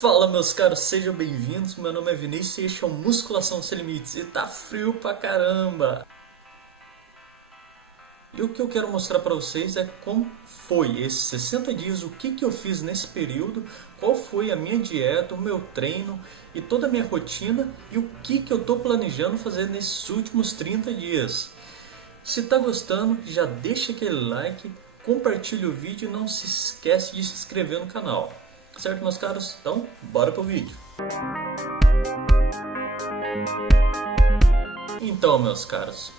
Fala meus caros, sejam bem-vindos, meu nome é Vinícius e este é o Musculação Sem Limites e tá frio pra caramba! E o que eu quero mostrar pra vocês é como foi esses 60 dias, o que eu fiz nesse período, qual foi a minha dieta, o meu treino e toda a minha rotina e o que eu tô planejando fazer nesses últimos 30 dias. Se tá gostando, já deixa aquele like, compartilha o vídeo e não se esquece de se inscrever no canal. Certo, meus caros? Então, bora pro vídeo. Então, meus caros,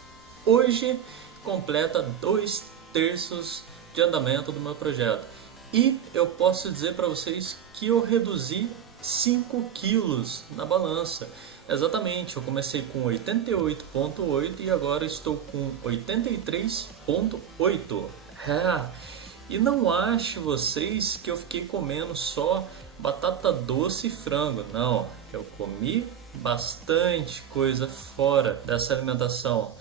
hoje completa 2/3 de andamento do meu projeto. E eu posso dizer para vocês que eu reduzi 5 quilos na balança. Exatamente, eu comecei com 88,8 e agora estou com 83,8. E não ache vocês que eu fiquei comendo só batata doce e frango. Não, eu comi bastante coisa fora dessa alimentação.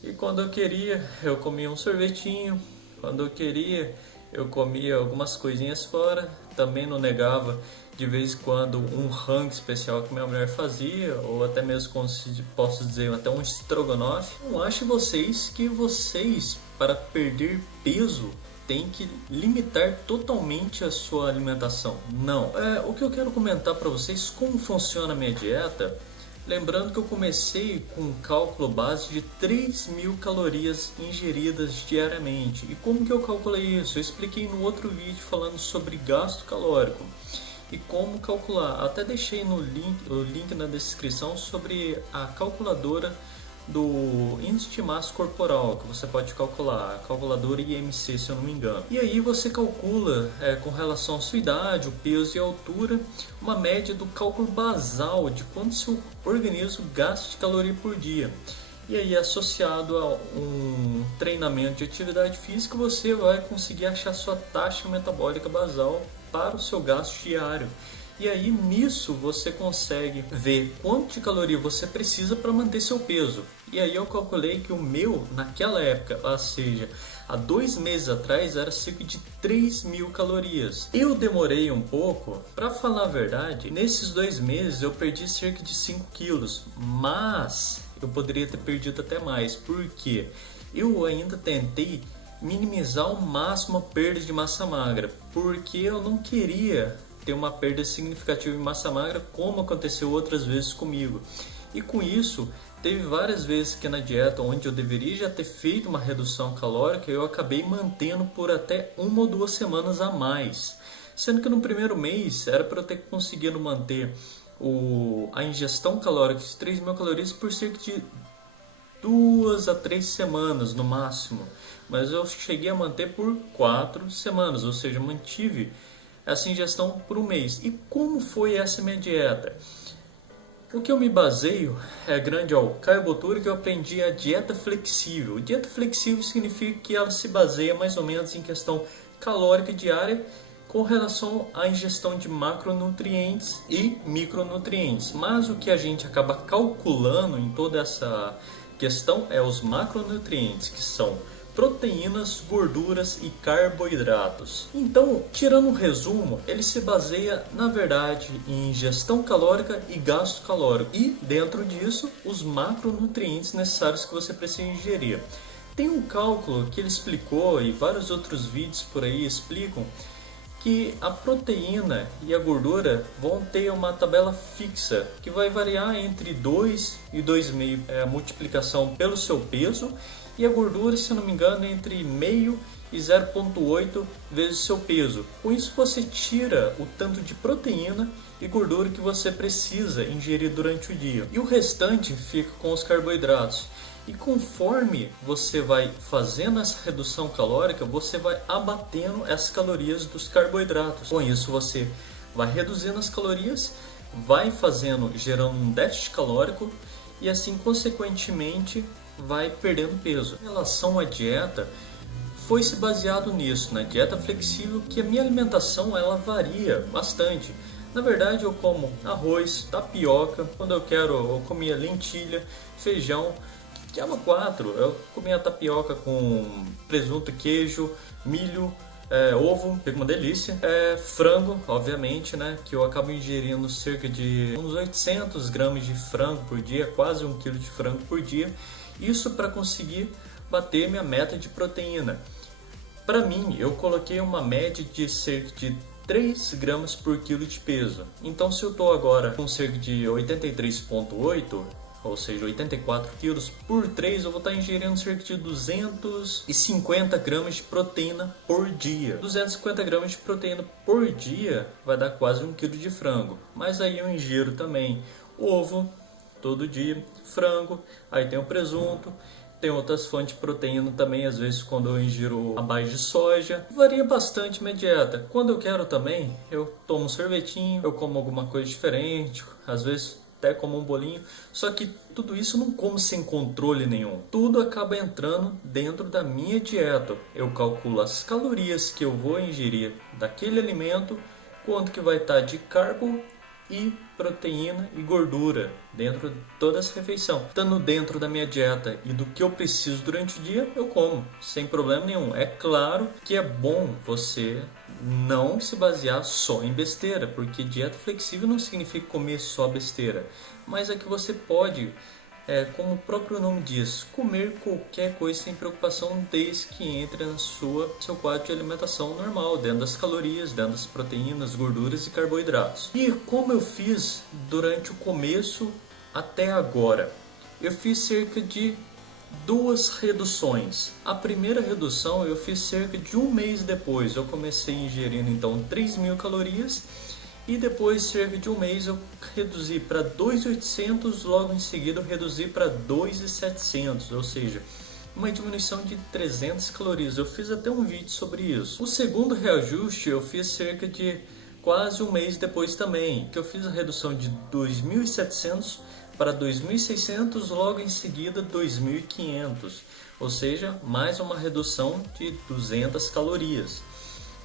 E quando eu queria, eu comia um sorvetinho. Quando eu queria, eu comia algumas coisinhas fora. Também não negava de vez em quando um rango especial que minha mulher fazia, ou até mesmo, como posso dizer, até um estrogonofe. Não ache vocês que vocês, para perder peso, tem que limitar totalmente a sua alimentação. Não. O que eu quero comentar para vocês como funciona a minha dieta. Lembrando que eu comecei com um cálculo base de 3.000 calorias ingeridas diariamente. E como que eu calculei isso? Eu expliquei no outro vídeo falando sobre gasto calórico e como calcular. Até deixei no o link na descrição sobre a calculadora do índice de massa corporal, que você pode calcular, a calculadora IMC, se eu não me engano. E aí você calcula, com relação à sua idade, o peso e a altura, uma média do cálculo basal de quanto seu organismo gasta de caloria por dia. E aí, associado a um treinamento de atividade física, você vai conseguir achar sua taxa metabólica basal para o seu gasto diário. E aí nisso você consegue ver quanto de caloria você precisa para manter seu peso. E aí eu calculei que o meu, naquela época, ou seja, há 2 meses atrás, era cerca de 3.000 calorias. Eu demorei um pouco, para falar a verdade, nesses 2 meses eu perdi cerca de 5 quilos, mas eu poderia ter perdido até mais, porque eu ainda tentei minimizar ao máximo a perda de massa magra, porque eu não queria ter uma perda significativa em massa magra, como aconteceu outras vezes comigo. E com isso, teve várias vezes que na dieta, onde eu deveria já ter feito uma redução calórica, eu acabei mantendo por até 1 ou 2 semanas a mais. Sendo que no primeiro mês, era para eu ter conseguido manter a ingestão calórica de 3.000 calorias por cerca de 2 a 3 semanas no máximo. Mas eu cheguei a manter por 4 semanas, ou seja, mantive essa ingestão por 1 mês. E como foi essa minha dieta? O que eu me baseio é grande ao Caio Botura, que eu aprendi a dieta flexível. Dieta flexível significa que ela se baseia mais ou menos em questão calórica diária com relação à ingestão de macronutrientes e micronutrientes. Mas o que a gente acaba calculando em toda essa questão é os macronutrientes, que são proteínas, gorduras e carboidratos. Então, tirando um resumo, ele se baseia, na verdade, em ingestão calórica e gasto calórico. E, dentro disso, os macronutrientes necessários que você precisa ingerir. Tem um cálculo que ele explicou, e vários outros vídeos por aí explicam, que a proteína e a gordura vão ter uma tabela fixa, que vai variar entre 2 e 2,5, a multiplicação pelo seu peso, e a gordura, se não me engano, entre 0,5 e 0,8 vezes seu peso. Com isso você tira o tanto de proteína e gordura que você precisa ingerir durante o dia. E o restante fica com os carboidratos. E conforme você vai fazendo essa redução calórica, você vai abatendo as calorias dos carboidratos. Com isso você vai reduzindo as calorias, vai gerando um déficit calórico e assim consequentemente vai perdendo peso. Em relação à dieta, foi se baseado nisso, na dieta flexível, que a minha alimentação ela varia bastante. Na verdade eu como arroz, tapioca, quando eu quero eu comia lentilha, feijão, diabo 4, eu comia tapioca com presunto, queijo, milho, Ovo, fica uma delícia. Frango, obviamente, né? Que eu acabo ingerindo cerca de uns 800 gramas de frango por dia, quase 1 quilo de frango por dia. Isso para conseguir bater minha meta de proteína. Para mim, eu coloquei uma média de cerca de 3 gramas por quilo de peso. Então, se eu estou agora com cerca de 83,8, ou seja, 84 quilos, por 3 eu vou estar ingerindo cerca de 250 gramas de proteína por dia. 250 gramas de proteína por dia vai dar quase 1 quilo de frango. Mas aí eu ingiro também ovo todo dia, frango, aí tem o presunto. Tem outras fontes de proteína também, às vezes quando eu ingiro a base de soja. Varia bastante minha dieta. Quando eu quero também, eu tomo um sorvetinho, eu como alguma coisa diferente, às vezes até como um bolinho. Só que tudo isso eu não como sem controle nenhum. Tudo acaba entrando dentro da minha dieta. Eu calculo as calorias que eu vou ingerir daquele alimento, quanto que vai estar de carbo e proteína e gordura dentro de toda essa refeição. Estando dentro da minha dieta e do que eu preciso durante o dia, eu como, sem problema nenhum. É claro que é bom você não se basear só em besteira, porque dieta flexível não significa comer só besteira, mas é que você pode, como o próprio nome diz, comer qualquer coisa sem preocupação, desde que entre no seu quadro de alimentação normal, dentro das calorias, dentro das proteínas, gorduras e carboidratos. E como eu fiz durante o começo até agora? Eu fiz cerca de 2 reduções. A primeira redução eu fiz cerca de 1 mês depois. Eu comecei ingerindo então 3.000 calorias. E depois, cerca de 1 mês, eu reduzi para 2.800, logo em seguida eu reduzi para 2.700, ou seja, uma diminuição de 300 calorias. Eu fiz até um vídeo sobre isso. O segundo reajuste eu fiz cerca de quase 1 mês depois também, que eu fiz a redução de 2.700 para 2.600, logo em seguida 2.500, ou seja, mais uma redução de 200 calorias.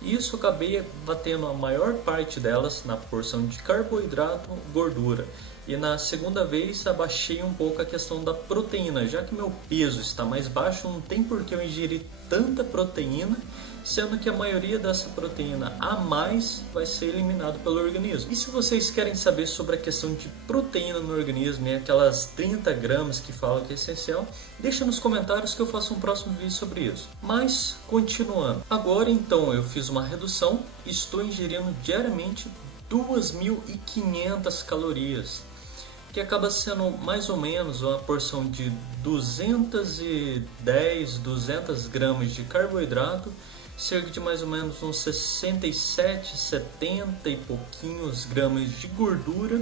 Isso eu acabei batendo a maior parte delas na porção de carboidrato e gordura. E na segunda vez abaixei um pouco a questão da proteína, já que meu peso está mais baixo, não tem por que eu ingerir tanta proteína, sendo que a maioria dessa proteína a mais vai ser eliminado pelo organismo. E se vocês querem saber sobre a questão de proteína no organismo e aquelas 30 gramas que falam que é essencial, deixa nos comentários que eu faço um próximo vídeo sobre isso. Mas, continuando. Agora então eu fiz uma redução e estou ingerindo diariamente 2.500 calorias, que acaba sendo mais ou menos uma porção de 200 gramas de carboidrato, cerca de mais ou menos uns 67, 70 e pouquinhos gramas de gordura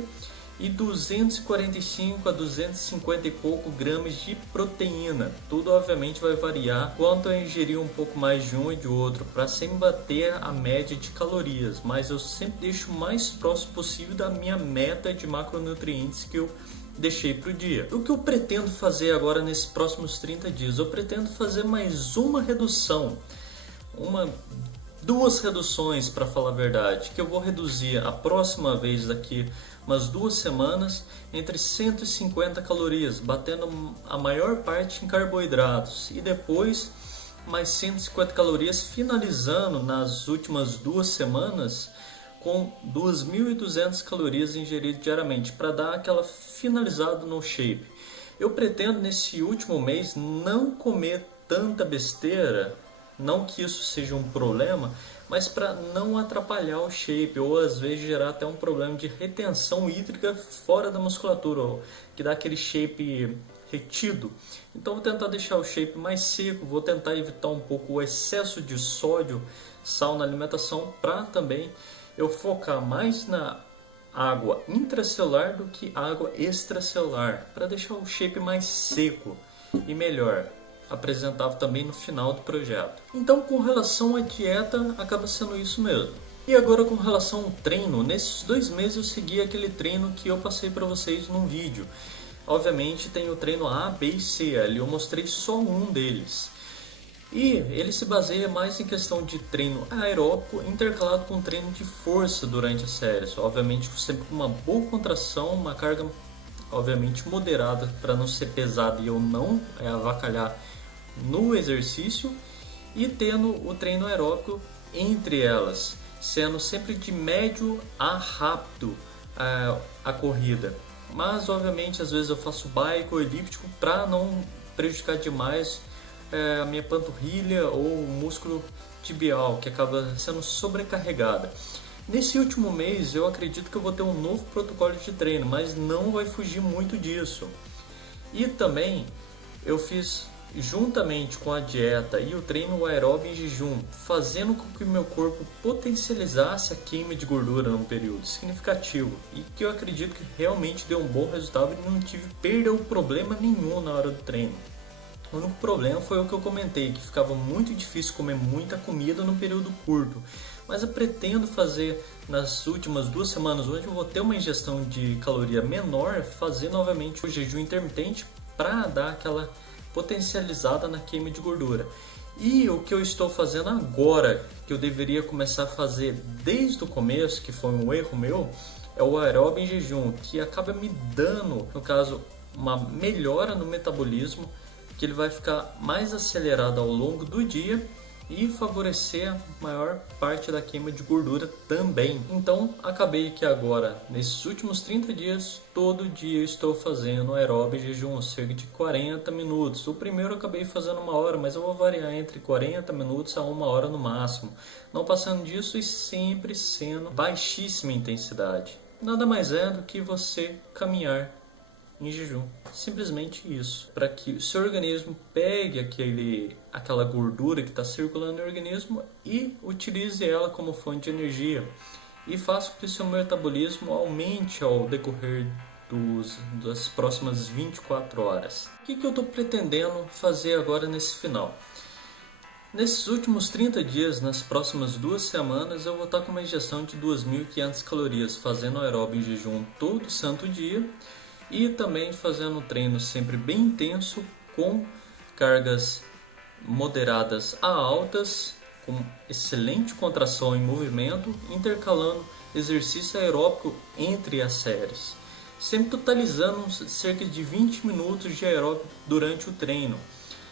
e 245 a 250 e pouco gramas de proteína. Tudo obviamente vai variar quanto eu ingerir um pouco mais de um e de outro, para sempre bater a média de calorias, mas eu sempre deixo o mais próximo possível da minha meta de macronutrientes que eu deixei para o dia. O que eu pretendo fazer agora nesses próximos 30 dias? Eu pretendo fazer mais uma redução, 2 reduções, para falar a verdade, que eu vou reduzir a próxima vez daqui umas 2 semanas entre 150 calorias, batendo a maior parte em carboidratos, e depois mais 150 calorias, finalizando nas últimas 2 semanas com 2.200 calorias ingeridas diariamente, para dar aquela finalizada no shape. Eu pretendo nesse último mês não comer tanta besteira, não que isso seja um problema, mas para não atrapalhar o shape, ou às vezes gerar até um problema de retenção hídrica fora da musculatura, que dá aquele shape retido. Então vou tentar deixar o shape mais seco, vou tentar evitar um pouco o excesso de sódio, sal na alimentação, para também eu focar mais na água intracelular do que água extracelular, para deixar o shape mais seco e melhor apresentável também no final do projeto. Então, com relação à dieta, acaba sendo isso mesmo. E agora, com relação ao treino, nesses 2 meses eu segui aquele treino que eu passei para vocês num vídeo. Obviamente tem o treino A, B e C, ali eu mostrei só um deles. E ele se baseia mais em questão de treino aeróbico intercalado com treino de força durante as séries. Obviamente sempre com uma boa contração, uma carga obviamente moderada para não ser pesada e eu não avacalhar no exercício, e tendo o treino aeróbico entre elas, sendo sempre de médio a rápido a corrida. Mas obviamente às vezes eu faço bike ou elíptico para não prejudicar demais a minha panturrilha ou o músculo tibial, que acaba sendo sobrecarregada. Nesse último mês eu acredito que eu vou ter um novo protocolo de treino, mas não vai fugir muito disso. E também eu fiz, juntamente com a dieta e o treino aeróbio em jejum, fazendo com que o meu corpo potencializasse a queima de gordura num período significativo, e que eu acredito que realmente deu um bom resultado e não tive perda ou problema nenhum na hora do treino. O único problema foi o que eu comentei, que ficava muito difícil comer muita comida num período curto. Mas eu pretendo fazer nas últimas 2 semanas, onde eu vou ter uma ingestão de caloria menor, fazer novamente o jejum intermitente para dar aquela potencializada na queima de gordura. E o que eu estou fazendo agora, que eu deveria começar a fazer desde o começo, que foi um erro meu, é o aeróbio em jejum, que acaba me dando, no caso, uma melhora no metabolismo, que ele vai ficar mais acelerado ao longo do dia e favorecer a maior parte da queima de gordura também. Então acabei que agora, nesses últimos 30 dias, todo dia estou fazendo aeróbio em jejum, cerca de 40 minutos. O primeiro eu acabei fazendo 1 hora, mas eu vou variar entre 40 minutos a 1 hora no máximo. Não passando disso e sempre sendo baixíssima intensidade. Nada mais é do que você caminhar em jejum. Simplesmente isso. Para que o seu organismo pegue aquela gordura que está circulando no organismo e utilize ela como fonte de energia. E faça com que o seu metabolismo aumente ao decorrer das próximas 24 horas. O que eu estou pretendendo fazer agora nesse final? Nesses últimos 30 dias, nas próximas 2 semanas, eu vou estar com uma ingestão de 2.500 calorias, fazendo aeróbio em jejum todo santo dia, e também fazendo um treino sempre bem intenso, com cargas moderadas a altas, com excelente contração e movimento, intercalando exercício aeróbico entre as séries, sempre totalizando cerca de 20 minutos de aeróbico durante o treino.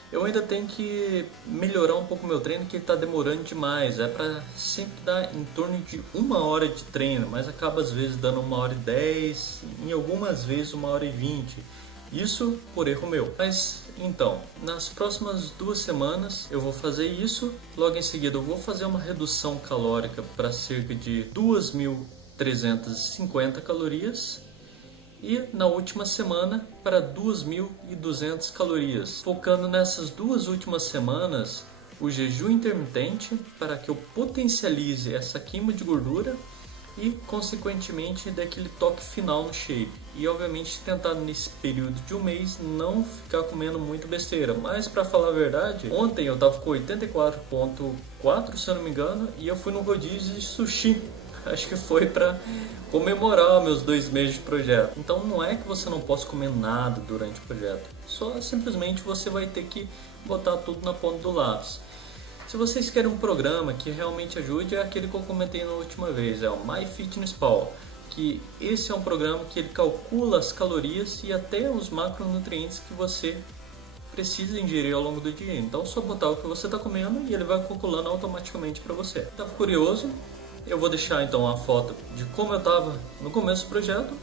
Eu ainda tenho que melhorar um pouco o meu treino, que está demorando demais. É para sempre dar em torno de 1 hora de treino, mas acaba às vezes dando 1h10, em algumas vezes 1h20. Isso por erro meu. Mas então, nas próximas 2 semanas eu vou fazer isso. Logo em seguida eu vou fazer uma redução calórica para cerca de 2.350 calorias. E na última semana para 2.200 calorias. Focando nessas 2 últimas semanas, o jejum intermitente, para que eu potencialize essa queima de gordura e consequentemente dê aquele toque final no shape. E obviamente tentar nesse período de 1 mês não ficar comendo muito besteira. Mas para falar a verdade, ontem eu estava com 84,4, se eu não me engano, e eu fui no rodízio de sushi. Acho que foi para comemorar meus 2 meses de projeto. Então não é que você não possa comer nada durante o projeto. Só simplesmente você vai ter que botar tudo na ponta do lápis. Se vocês querem um programa que realmente ajude, é aquele que eu comentei na última vez, é o MyFitnessPal. Que esse é um programa que ele calcula as calorias e até os macronutrientes que você precisa ingerir ao longo do dia. Então só botar o que você está comendo e ele vai calculando automaticamente para você. Estava curioso? Eu vou deixar então a foto de como eu estava no começo do projeto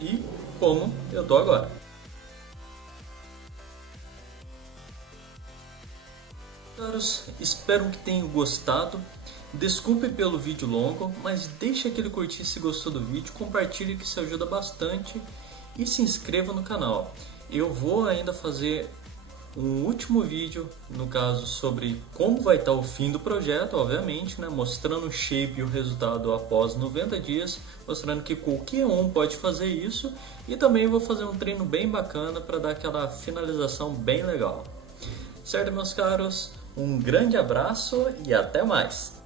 e como eu estou agora. Caros, espero que tenham gostado. Desculpe pelo vídeo longo, mas deixe aquele curtir se gostou do vídeo, compartilhe que isso ajuda bastante e se inscreva no canal. Eu vou ainda fazer um último vídeo, no caso, sobre como vai estar o fim do projeto, obviamente, né? Mostrando o shape e o resultado após 90 dias, mostrando que qualquer um pode fazer isso, e também vou fazer um treino bem bacana para dar aquela finalização bem legal. Certo, meus caros? Um grande abraço e até mais!